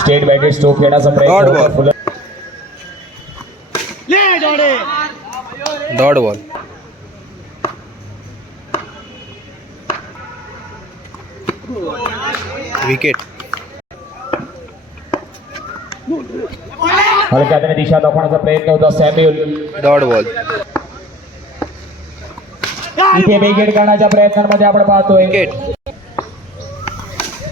state batted stroke लेना सब dot ball wicket हलक्या त्याने दिशा दाखवण्याचा प्रयत्न होता सॅम्युल डॉट बॉल इथे विकेट करण्याच्या प्रयत्नांमध्ये आपण पाहतोय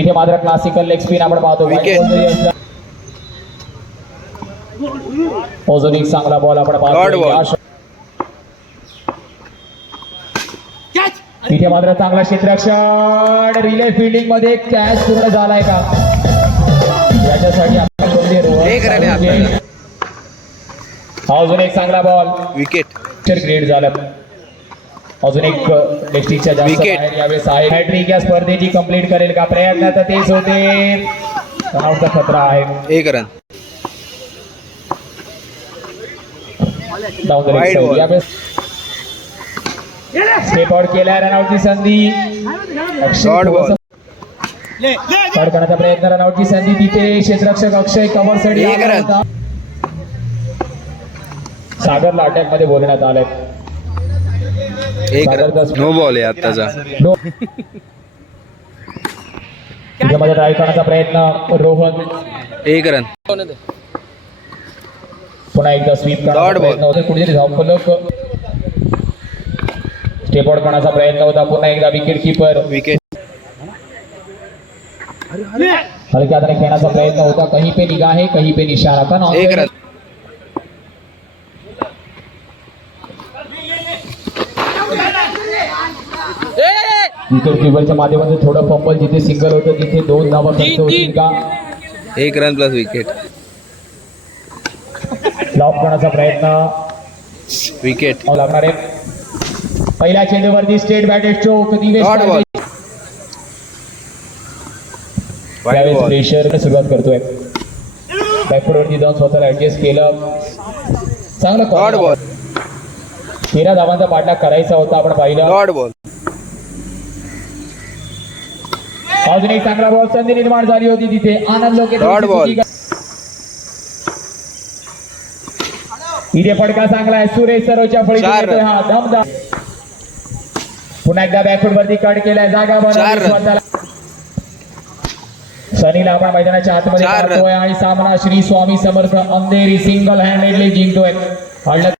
इथे मात्र क्लासिकल लेग स्पिन आपण पाहतो ओजन एक चांगला बॉल आपण पाहतो तिथे मात्र चांगला क्षेत्रक्षण रिले फिल्डिंग मध्ये कॅच पूर्ण झालाय का याच्यासाठी आपण अजून एक चांगला बॉल विकेट क्रिएट झालं अजून एक डिस्ट्रिक्टच्या जास्त यावेळेस आहे हॅट्रिक या स्पर्धेची कंप्लीट करेल का प्रयत्न तर तेच होते तणावचा खतरा आहे एक रन स्टेप आउट केल्या रनआउटची संधी करण्याचा प्रयत्न रनआउटची संधी तिथे क्षेत्ररक्षक अक्षय कमर सागर सागरला अटॅक मध्ये बोलण्यात आलंय एक नो बॉल आहे आत्ताचा ड्राईव्ह करण्याचा प्रयत्न रोहन एक रन पुन्हा एकदा स्वीप कुठेतरी फलक स्टेप आउट करण्याचा प्रयत्न होता पुन्हा एकदा विकेट कीपर विकेट हलक्या हाताने खेळण्याचा प्रयत्न होता कहीं पे निगाह है कहीं पे निशाना था एक रन इतर माध्यमातून थोडं पंपल जिथे सिंगल होतं तिथे दोन धावा का एक रन प्लस विकेट लॉक करण्याचा प्रयत्न विकेट लागणार आहे पहिल्या चेंडूवरती स्टेट बॅटेड प्रेशर सुरुवात करतोय बॅकफुटवरती जाऊन स्वतःला ऍडजस्ट केलं चांगलं तेरा धावांचा पाठलाग करायचा होता आपण पाहिलं अजून एक चांगला बॉल संधी निर्माण झाली होती तिथे आनंद लोके इधे फटका चांगला है सुरेश सरोच्या फळी हा दमदा पुन्हा एकदा बॅकफुट वरती कट केलाय जागा बनवला सनीला आपण मैदानाच्या आतमध्ये आणि सामना श्री स्वामी समर्थ अंधेरी सिंगल हँडेडली जिंकतोय हळद